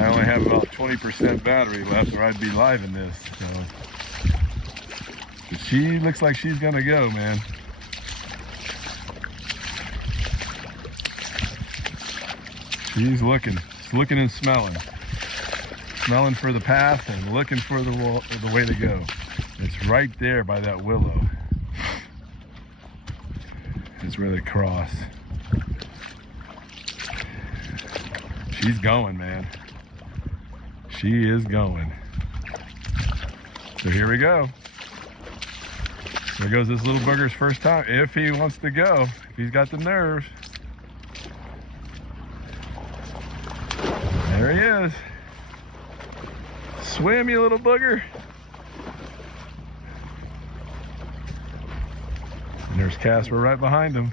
I only have about 20% battery left, or I'd be live in this. So, but she looks like she's gonna go, man. She's looking and smelling for the path and looking for the way to go. It's right there by that willow. It's where they cross. She's going, man. She is going. So here we go. There goes this little booger's first time, if he wants to go, if he's got the nerves. There he is. Swim, you little booger. And there's Casper right behind him.